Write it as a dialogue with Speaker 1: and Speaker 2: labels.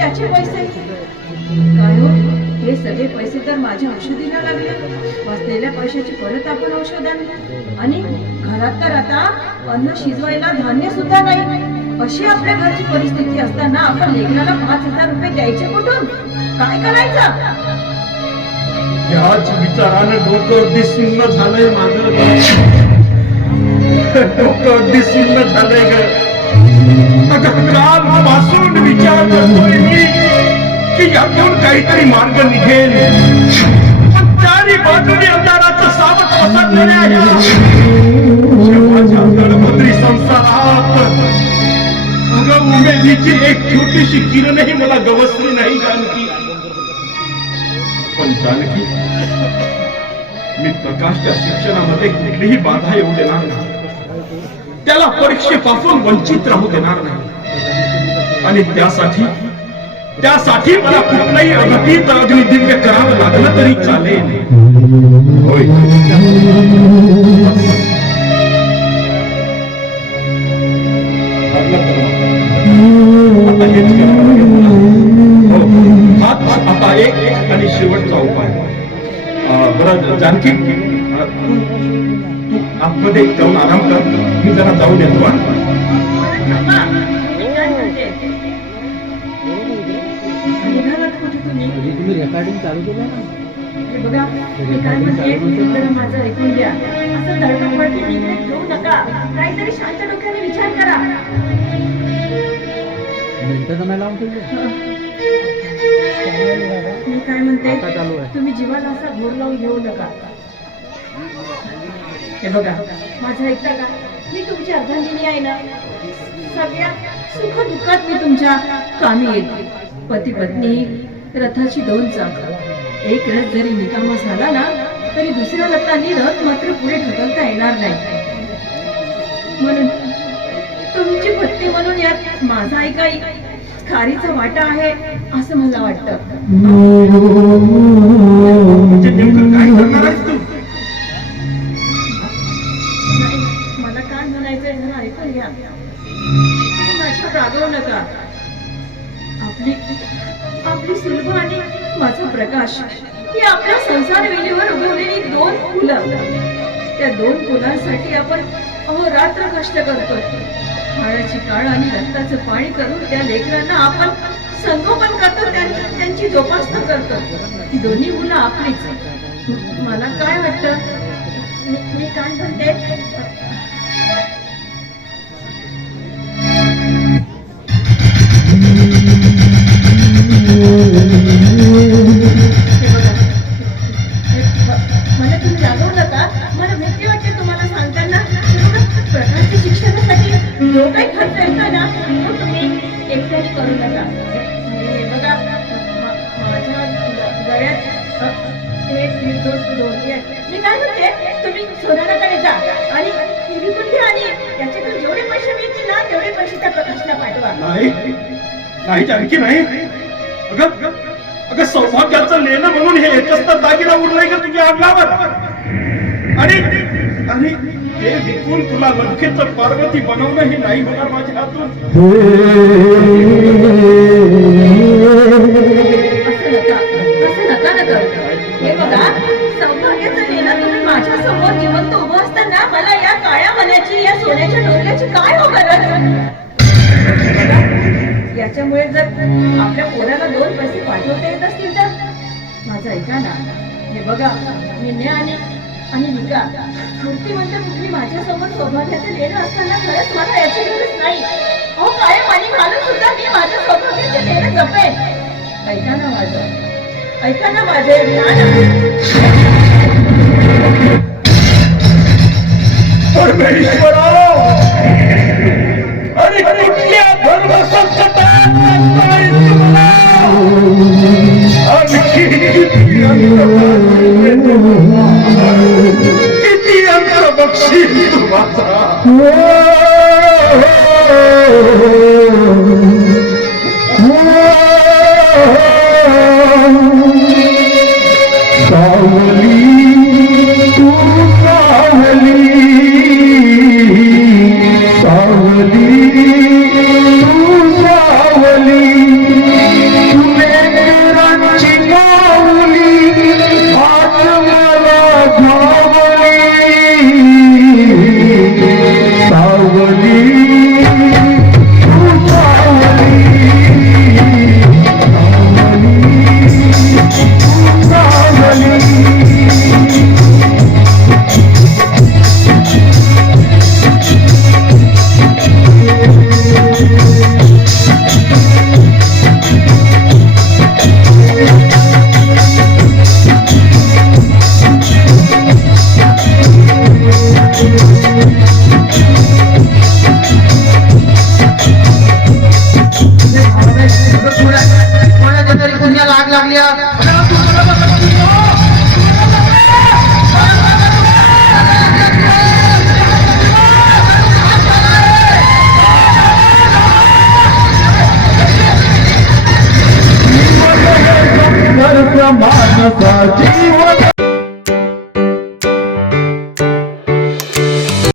Speaker 1: त्याचे पैसे? काय हो? हे सगळे पैसे तर माझ्या औषधीला लागले. वाचलेल्या पैशाची परत आपण औषध आणली. आणि घरात तर आता अन्न शिजवायला धान्य सुद्धा नाही. अशी आपल्या घरची परिस्थिती असताना आपण लेखनाला पाच हजार रुपये द्यायचे कुठून? काय करायचं?
Speaker 2: याच विचारानं डोकं अगदी सुन्न झालंय माझं. डोकं अगदी सुन्न झालंय ग. यातून काहीतरी मार्ग निघेल. चारी बाजूने अंधाराचं सावट माझ्या संसारात. अगं उमेदीची एक छोटीशी किरणही मला गवसली नाही जानकी. पण जानकी मी प्रकाशच्या शिक्षणामध्ये कुठलीही बाधा येऊ देणार नाही. त्याला परीक्षेपासून वंचित राहू देणार नाही. आणि त्यासाठी त्यासाठी मला कुठलाही अगतीत अग्निदिव्य करावं लागलं तरी चालेल. होय. आता हो. एक आणि शेवटचा उपाय. बरं जानकी तू तू आतमध्ये जाऊन आराम कर. मी जरा जाऊन येतो
Speaker 3: म्हणजे तुम्ही रेकॉर्डिंग चालू केलं ना?
Speaker 1: बघा मी काय म्हणते जरा माझं ऐकून घ्या. असं निर्णय घेऊ नका. काहीतरी शांत डोक्याने विचार करा.
Speaker 3: मिनटं तर नाही लावून ठेवले.
Speaker 1: मी काय म्हणते
Speaker 3: आता चालू आहे.
Speaker 1: तुम्ही जीवाला असा घोर लावून घेऊ नका. हे बघा माझं ऐकता का? मी तुमची अर्धांगिनी आहे ना? सगळ्या सुख दुःखात मी तुमच्या कामी येते. पती पत्नी रथाची दोन चाक. एक रथ जरी निकामा झाला ना तरी दुसऱ्या रथाने रथ मात्र पुढे ढकलता येणार नाही. म्हणून तुमची पत्नी म्हणून यात माझा काही खारीचा वाटा आहे असं मला वाटतं. मला काय म्हणायचंय ऐकून घ्या. माझ्यावर रागवू नका. आपली आपली सुलभ आणि माझा प्रकाश ही आपल्या संसार वेलीवर उगवलेली दोन फुलं. त्या दोन फुलांसाठी आपण अहोरात्र कष्ट करतो काळाची काळ आणि रक्ताचं पाणी करून त्या लेकरांना आपण संगोपन करतो त्यांची त्यांची जोपासना करतो ही दोन्ही मुलं आपलीच मला काय वाटतं? मी काय म्हणते? आणि ही विकून घ्या आणि त्याच्यातून जेवढे पैसे मिळतील ना तेवढे पैसे त्या प्रकाशला पाठवा.
Speaker 2: नाही. नाही जानकी नाही. अगं अगं सौभाग्याचं लेणं म्हणून हे एकच तर दागिना उरलंय का तुझ्या अंगावर? आणि आणि हे विकून तुला लंकेचं पार्वती बनवणं हे नाही होणार माझ्या हातून.
Speaker 1: हे बघा सौभाग्याचं लेणं तुम्ही माझ्यासमोर जिवंत मला या काळ्या मण्याची या सोन्याच्या डोक्याची काय हो गरज? याच्यामुळे जर आपल्या पोराला दोन पैसे पाठवता येत असतील तर? माझं ऐका ना. हे बघा निन्या आणि आणि विका. मूर्ती म्हणते तुम्ही माझ्यासमोर सौभाग्याचं लेणं असताना खरंच मला याची गरज नाही. अहो काळ्या पाणी घालून सुद्धा मी माझ्या सौभाग्याचं लेणं जपेन. ऐका ना माझं. ऐका ना माझे.
Speaker 2: परमेश्वरा अरे कुठल्या धर्मसंकटात आणताय तुम्हाला? आणखी किती अंतर किती अंतर बक्षीस
Speaker 1: पुण्याला आग लागली आहे.
Speaker 4: मानसा जीव